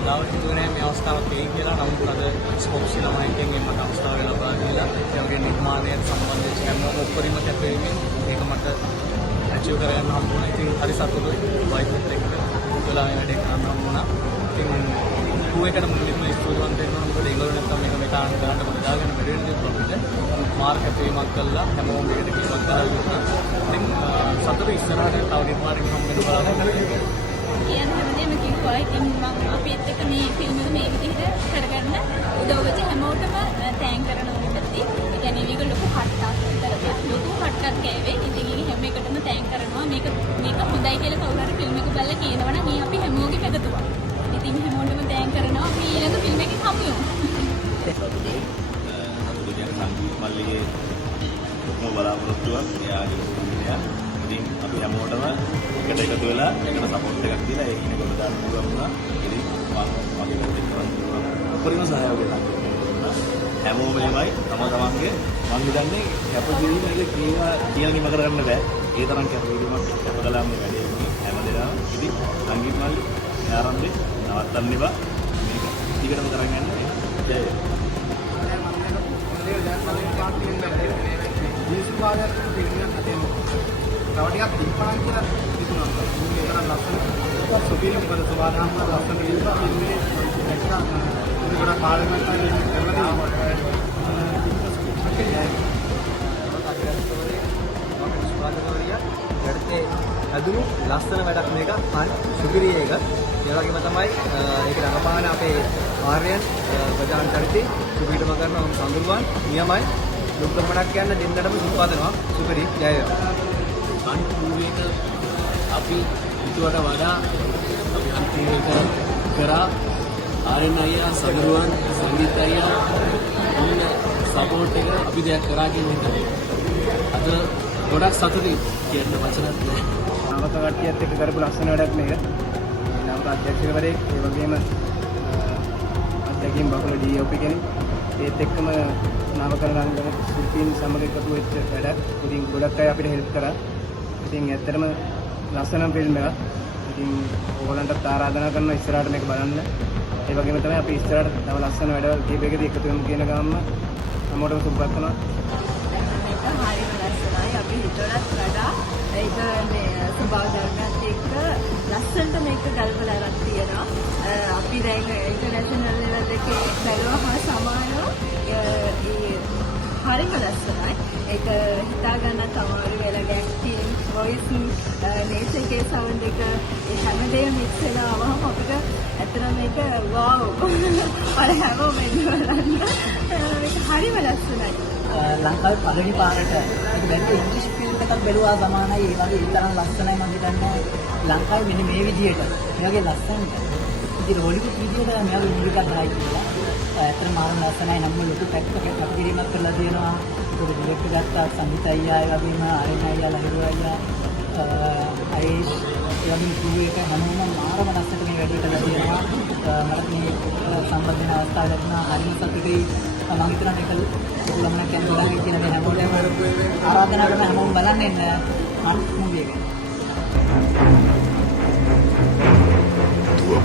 කවදාවත් හිතුවේ නැහැ මේ අවස්ථාවක් එයි කියලා. නමුත් අද ස්පෝක්ස් ළමයින්ගෙන් මට අවස්ථාව ලැබලා දීලා ඒ වගේ නිර්මාණයට සම්බන්ධ වෙච්ච හැමෝම උපරිම කැපවීමෙන් ඒක මට අචීව් කරගන්න හම්බුණා. ඉතින් හරි සතුටුයි. වයිෆ්ත් එක්ක වෙලා මේ වැඩේ කරන්න හම්බුණා. ඉතින් කුවේකට මුලින්ම ස්තුතිවන්ත වෙනවා. මොකද ඒගොල්ලෝ නැත්තම් මේක මෙතාන ගන්න කොට දාගෙන වැඩ දෙන්න අපිට මාර්ග කැපවීමක් කළා හැමෝම මේකට කිව්වක් කරලා ඉන්නවා. ඉතින් සතුටු ඉස්සරහට තව නිර්මාණයක් හම්බ වෙන බලාගෙන කියන හැමදේම කිව්වා. ඉතින් මම අපිත් එක්ක මේ ෆිල්ම් එක මේ විදිහට කරගන්න උදව් වෙච්ච හැමෝටම තෑන්ක් කරනවා ඉතින්. ඒ කියන්නේ මේක ලොකු හට්ටක් විතරක් ලොකු හට්ටක් කෑවේ. ඉතින් හැම එකටම තෑන්ක් කරනවා. මේක හොඳයි කියලා කවුරු හරි ෆිල්ම් එක බලලා කියනවනම් මේ අපි හැමෝගෙම එකතුවක්. ඉතින් හැමෝටම තෑන්ක් කරනවා. අපි ඊළඟ ෆිල්ම් එකේ හමු වෙමු. සතුටුයි. සංගීත මල්ලිගේ ලොකුම බලාපොරොත්තුවක් එයාගේ ෆිල්ම්. ඉතින් අපි හැමෝටම එකට එකතු වෙලා ඒකට සපෝට් එකක් දීලා ඒක ඉන්නේ කොට දාන්න පුළුවන් වුණා. ඉතින් මම මගේ පැත්තෙන් කරන්න පුළුවන් උපරිම සහයෝගය ලබා හැමෝම එමය තමන්ගේ මම හිතන්නේ කැපකිරීම එක කියලා නිම කරගන්න බෑ. ඒ තරම් කැපකිරීමක් කැප කළාම මේ වැඩේ වෙන්නේ හැමදේම. ඉතින් සංගීත මල්ලි ආරම්භේ නවත්තන්න එපා. මේක ටිකටම කරගෙන යන්න. ජය තව ටිකක් දීපහන් කියලා හිතුණා. මේක තරම් ලස්සන සුපිරි මොකද සමාදානම ලස්සන විදිහට ඉන්නේ එක්ස්ට්‍රා උඩ පාර්ලිමේන්තු එකේ කරලා අදුණු ලස්සන වැඩක් මේක සුපිරි එක. ඒ වගේම තමයි ඒක රඟපාන අපේ ආර්යයන් ප්‍රධාන චරිතේ සුපිරිටම කරනවා සඳුරුවන් නියමයි ලොක්කමඩක් යන දෙන්නටම සුපාදනවා සුපිරි ජය වේවා. අන්තිමේක අපි හිතුවට වඩා අපි අන්තිමේක කරා ආරෙන් අයියා සඳරුවන් සංගීත අයියා ඔන්න සපෝට් එක අපි දෙයක් කරා කියන එක. අද ගොඩක් සතුටින් කියන්න වචනත් නැහැ. නවක කට්ටියත් එක්ක කරපු ලස්සන වැඩක් මේක. නවක අධ්‍යක්ෂකවරයෙක් ඒ වගේම අධ්‍යක්ෂින් බකුල DOP කෙනෙක් ඒත් එක්කම නවක රංගන ශිල්පීන් සමග එකතු වෙච්ච වැඩක්. ඉතින් ගොඩක් අය අපිට හෙල්ප් කරා. ඉතින් ඇත්තටම ලස්සන ෆිල්ම් එකක්. ඉතින් ඕගොල්ලන්ටත් ආරාධනා කරනවා ඉස්සරහට මේක බලන්න. ඒ වගේම තමයි අපි ඉස්සරහට තව ලස්සන වැඩවල් කීපයකදී එකතු වෙමු කියන ගාම්ම හැමෝටම සුබපත් කරනවා. මේක හරිම ලස්සනයි. අපි හිතුවටත් වඩා ඒක මේ ස්වභාව ධර්මයත් එක්ක ලස්සනට මේක ගල්පලා අරන් තියෙනවා. අපි දැන් ඉන්ටර්නැෂනල් ලෙවල් එකේ බැලුවම සමානව හරිම ලස්සනයි. ඒක හිතා ගන්න තමයි වෙලා ගැක්ටිං වොයිස් නේචර් එකේ සවුන්ඩ් එක ඒ හැමදේම මික්ස් වෙනවම අපිට ඇත්තටම මේක වව් අර හැමෝම බලන්න මේක හරිම ලස්සනයි. ලංකාවේ පළවෙනි පාරට ඒක බැලුවා ඉංග්‍රීසි ෆිල්ම් එකක් බැලුවා සමානයි. ඒ වගේ ඒ තරම් ලස්සනයි මම හිතන්නේ ලංකාවේ මෙන්න මේ විදිහට මේ වගේ ලස්සනට ඉතින් හොලිවුඩ් විදිහට මේ වගේ මූවික් එකක් හදයි කියලා ඇත්තටම මාරම ලස්සනයි. නම් ලොකු පැත්තක කපිරීමක් කරලා තියෙනවා. ඒක ඩිරෙක්ටර් ගත්තා සංගීත අයියා ඒ වගේම ආරෙන් අයියා ලහිරු අයියා ආයේෂ් ඒ වගේම ක්‍රූ එක හැමෝම මාරම ලස්සනට මේ වැඩ කරලා තියෙනවා. මට මේ සම්බන්ධ වෙන අවස්ථාව ලැබුණා. හරිම සතුටුයි. මම හිතනවා මේක ළමන කැමරාවේ කියන මේ හැමෝටම ආරාධනා කරන හැමෝම බලන්න එන්න අනිත් මූවි එක. Dua